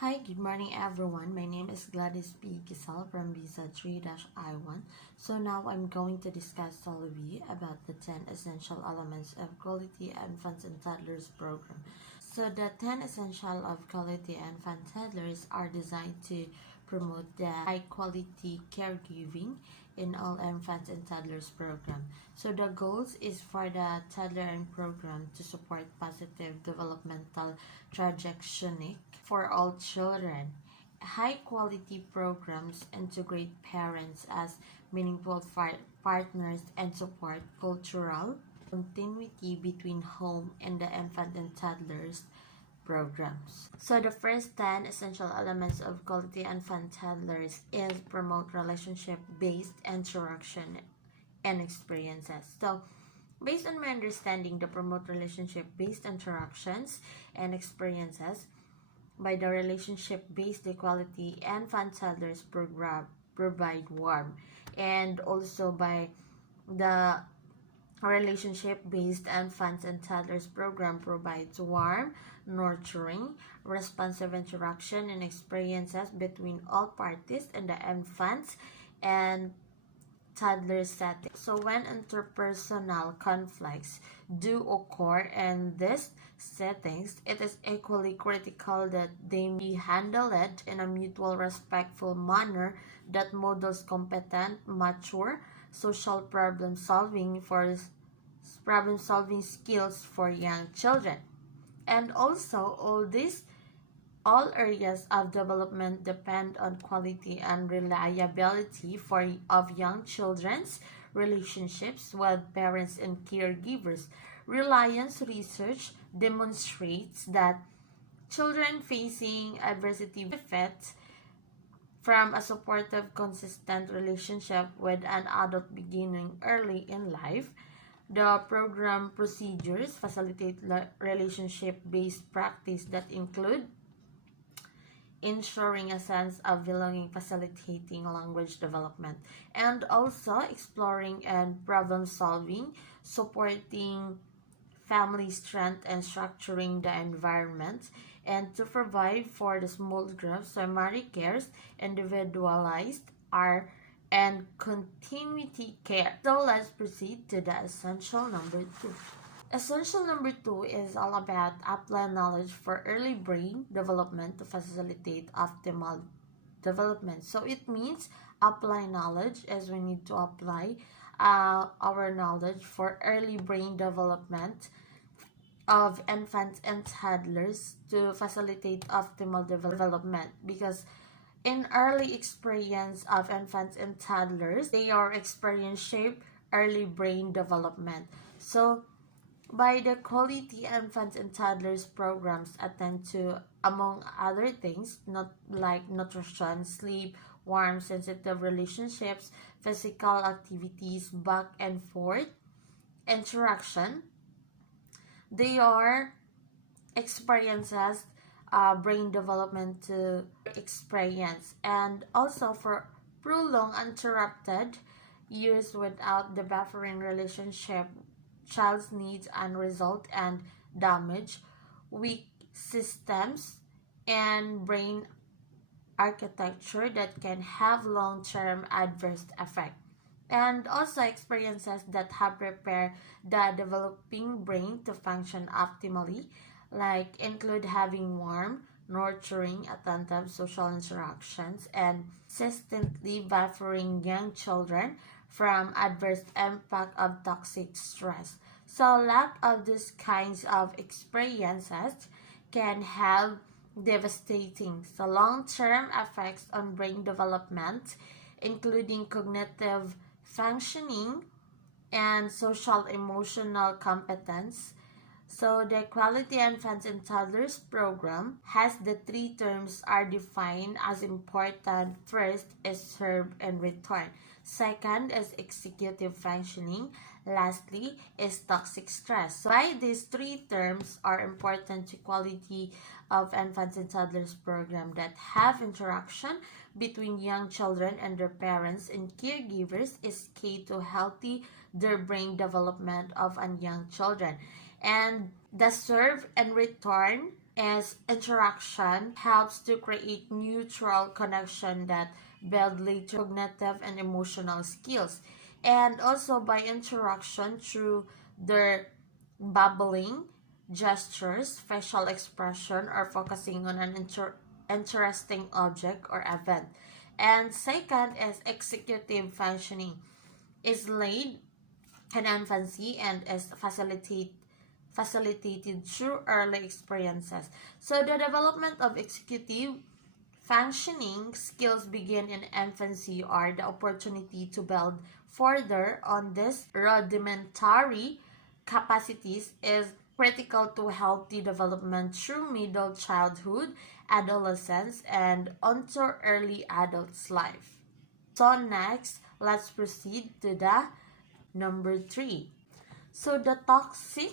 Hi, good morning everyone. My name is Gladys P. Quisel from Visa 3-I1. So now I'm going to discuss solely about the 10 essential elements of Quality Infants and Toddlers program. So the 10 essential of Quality Infant Toddlers are designed to promote the high quality caregiving in all infants and toddlers program. So the goals is for the toddler and program to support positive developmental trajectory for all children. High quality programs integrate parents as meaningful partners and support cultural continuity between home and the infant and toddlers programs. So the first 10 essential elements of quality infant toddlers is promote relationship-based interaction and experiences. So based on my understanding, the promote relationship-based interactions and experiences by the relationship-based equality infant toddlers program provide warm, and also by the relationship-based infants and toddlers program provides warm, nurturing, responsive interaction and experiences between all parties in the infants and toddler setting. So when interpersonal conflicts do occur in these settings, it is equally critical that they be handled in a mutual respectful manner that models competent, mature, social problem solving skills for young children. And also all areas of development depend on quality and reliability of young children's relationships with parents and caregivers. Reliance research demonstrates that children facing adversity benefit from a supportive, consistent relationship with an adult beginning early in life. The program procedures facilitate relationship-based practice that include ensuring a sense of belonging, facilitating language development, and also exploring and problem solving, supporting family strength and structuring the environment, and to provide for the small groups primary cares, individualized are and continuity care. So let's proceed to the essential number 2. Essential number 2 is all about apply knowledge for early brain development to facilitate optimal development. So it means apply knowledge as we need to apply our knowledge for early brain development of infants and toddlers to facilitate optimal development, because in early experience of infants and toddlers, they are experience shape early brain development. So by the quality infants and toddlers programs attend to, among other things, not like nutrition, sleep, warm, sensitive relationships, physical activities, back and forth interaction. They are experiences brain development to experience, and also for prolonged uninterrupted years without the buffering relationship, child's needs and result and damage weak systems and brain architecture that can have long-term adverse effect. And also experiences that have prepared the developing brain to function optimally, like include having warm, nurturing, attentive social interactions, and consistently buffering young children from adverse impact of toxic stress. So lack of these kinds of experiences can have devastating long-term effects on brain development, including cognitive functioning and social emotional competence. So the Quality Infants and Toddlers program has the 3 terms are defined as important. First is serve and return. Second is executive functioning. Lastly is toxic stress. So why these 3 terms are important to quality of infants and toddlers program that have interaction between young children and their parents and caregivers is key to healthy their brain development of young children. And the serve and return as interaction helps to create neutral connection that build later cognitive and emotional skills. And also by interaction through their babbling, gestures, facial expression, or focusing on an interesting object or event. And second is executive functioning is laid in infancy and is facilitated through early experiences. So the development of executive functioning skills begin in infancy, or the opportunity to build further on these rudimentary capacities is critical to healthy development through middle childhood, adolescence, and onto early adult's life. So next, let's proceed to the number 3. So the toxic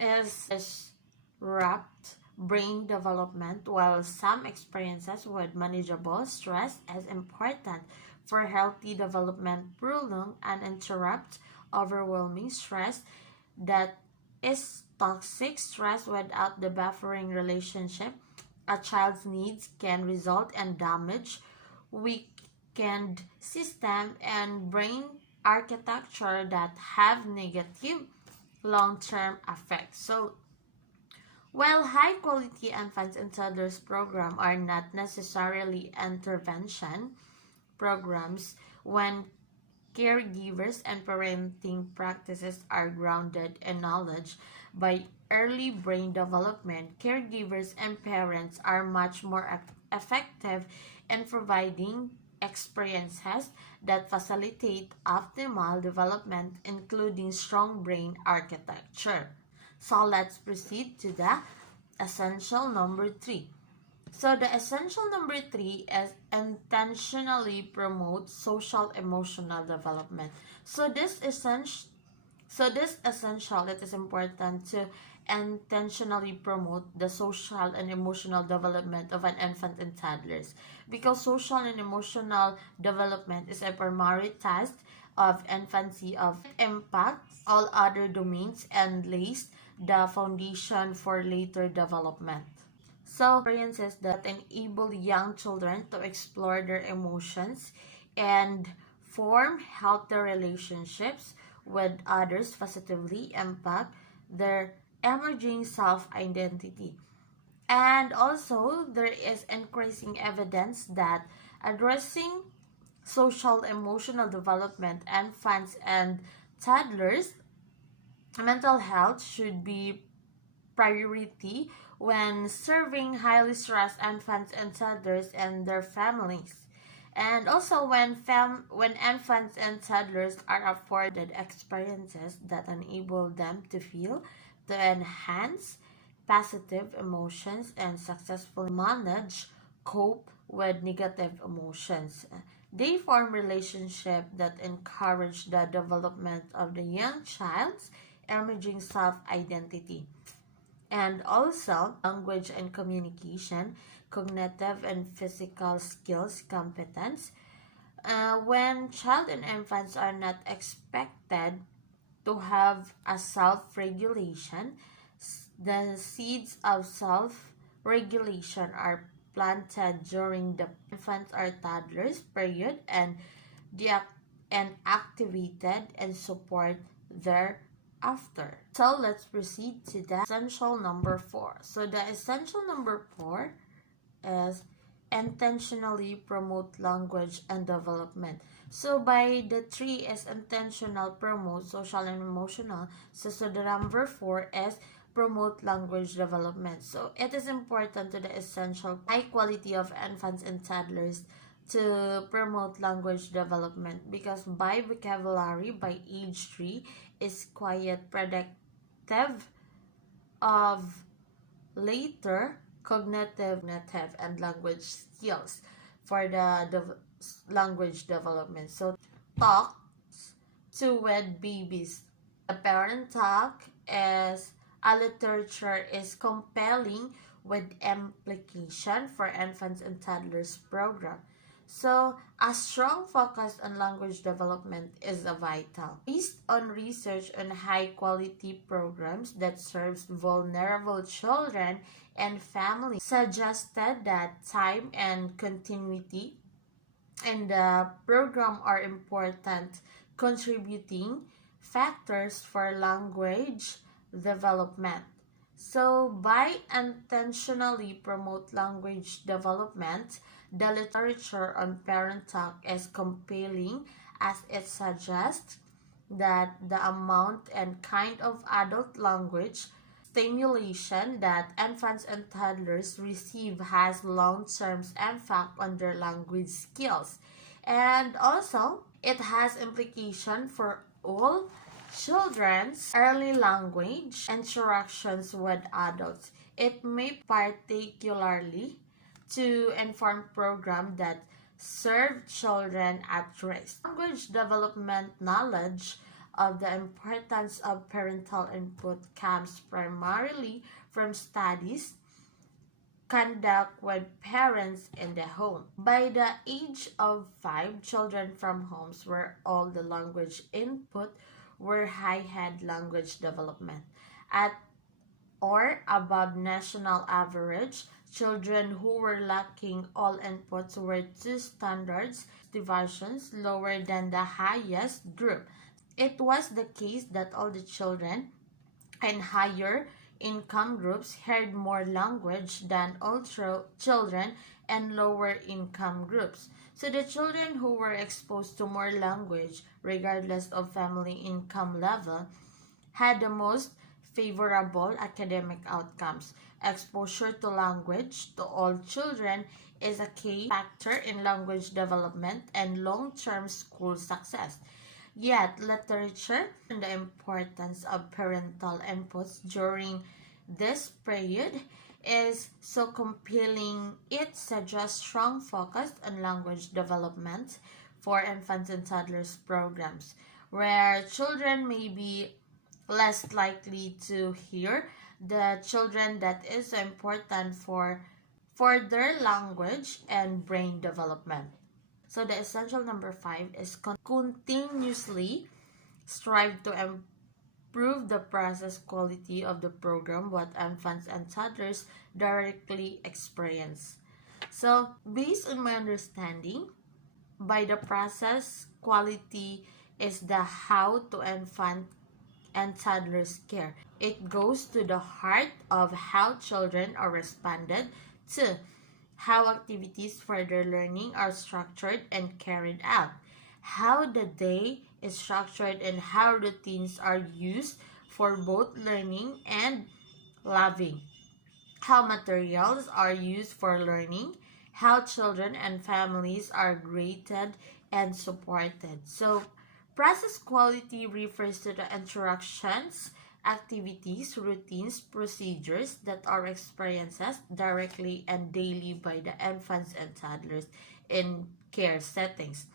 is wrapped brain development, while some experiences with manageable stress is important for healthy development. Prolonged and interrupt overwhelming stress that is toxic stress without the buffering relationship a child's needs can result in damage, weakened system, and brain architecture that have negative long-term effects. So while high-quality infants and toddlers programs are not necessarily intervention programs, when caregivers and parenting practices are grounded in knowledge by early brain development, caregivers and parents are much more effective in providing experiences that facilitate optimal development, including strong brain architecture. So let's proceed to the essential number 3. So the essential number 3 is intentionally promote social emotional development. So this essential, it is important to intentionally promote the social and emotional development of an infant and toddlers, because social and emotional development is a primary task of infancy of impacts all other domains and lays the foundation for later development. So experiences that enable young children to explore their emotions and form healthy relationships with others positively impact their emerging self-identity. And also, there is increasing evidence that addressing social emotional development infants and toddlers mental health should be priority when serving highly stressed infants and toddlers and their families. And also when infants and toddlers are afforded experiences that enable them to feel, to enhance positive emotions and successfully manage, cope with negative emotions. They form relationships that encourage the development of the young child's emerging self-identity. And also, language and communication, cognitive and physical skills, competence. When child and infants are not expected to have a self-regulation, the seeds of self-regulation are planted during the infant or toddlers period and activated and support thereafter. So let's proceed to the essential number 4. So the essential number 4 is intentionally promote language and development. So by the 3 is intentional promote social and emotional. So the number 4 is promote language development. So it is important to the essential high quality of infants and toddlers to promote language development, because by vocabulary by age 3 is quite predictive of later cognitive and language skills for the language development. So talks to with babies. The parent talk is a literature is compelling with implication for infants and toddlers program. So, a strong focus on language development is vital. Based on research on high-quality programs that serves vulnerable children and families, suggested that time and continuity in the program are important contributing factors for language development. So, by intentionally promote language development, the literature on parent talk is compelling as it suggests that the amount and kind of adult language stimulation that infants and toddlers receive has long-term impact on their language skills. And also, it has implication for all children's early language interactions with adults. It may particularly to inform programs that serve children at risk. Language development knowledge of the importance of parental input comes primarily from studies conducted with parents in the home. By the age of 5, children from homes where all the language input were high had language development. At or above national average, children who were lacking all inputs were to standards deviations lower than the highest group. It was the case that all the children in higher income groups heard more language than all children in lower income groups. So the children who were exposed to more language, regardless of family income level, had the most favorable academic outcomes. Exposure to language to all children is a key factor in language development and long-term school success. Yet, literature on the importance of parental inputs during this period is so compelling. It suggests strong focus on language development for infants and toddlers programs, where children may be less likely to hear the children that is important for their language and brain development. So the essential number 5 is continuously strive to improve the process quality of the program what infants and toddlers directly experience. So based on my understanding, by the process quality is the how to infant and toddlers care. It goes to the heart of how children are responded to, how activities for their learning are structured and carried out, how the day is structured and how routines are used for both learning and loving, how materials are used for learning, how children and families are graded and supported. So process quality refers to the interactions, activities, routines, procedures that are experienced directly and daily by the infants and toddlers in care settings.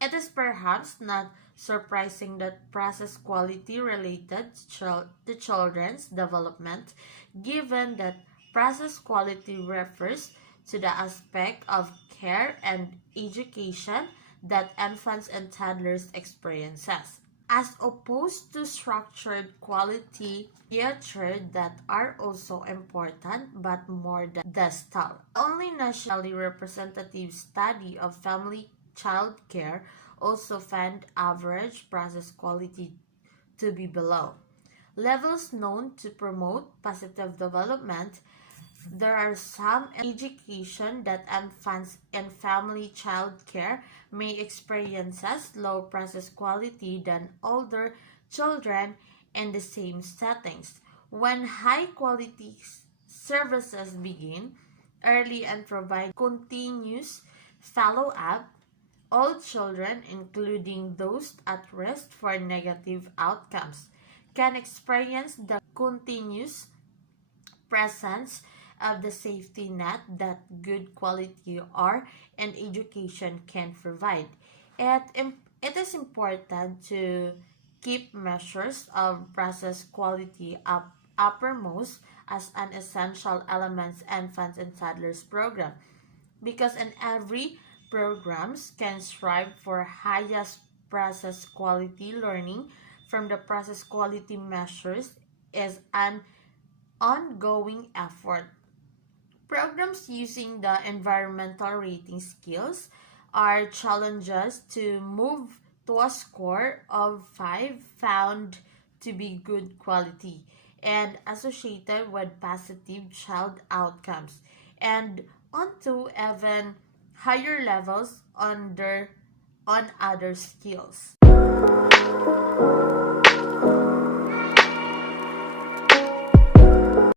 It is perhaps not surprising that process quality related to children's development, given that process quality refers to the aspect of care and education that infants and toddlers experiences, as opposed to structured quality features that are also important but more than the style. The only nationally representative study of family child care also found average process quality to be below levels known to promote positive development. There are some education that infants in family child care may experience as low process quality than older children in the same settings. When high quality services begin early and provide continuous follow-up, all children, including those at risk for negative outcomes, can experience the continuous presence of the safety net that good quality art and education can provide. It is important to keep measures of process quality uppermost as an essential element infants and toddlers program, because in every programs can strive for highest process quality. Learning from the process quality measures is an ongoing effort. Programs using the environmental rating skills are challenges to move to a score of 5 found to be good quality and associated with positive child outcomes, and onto even higher levels on other skills.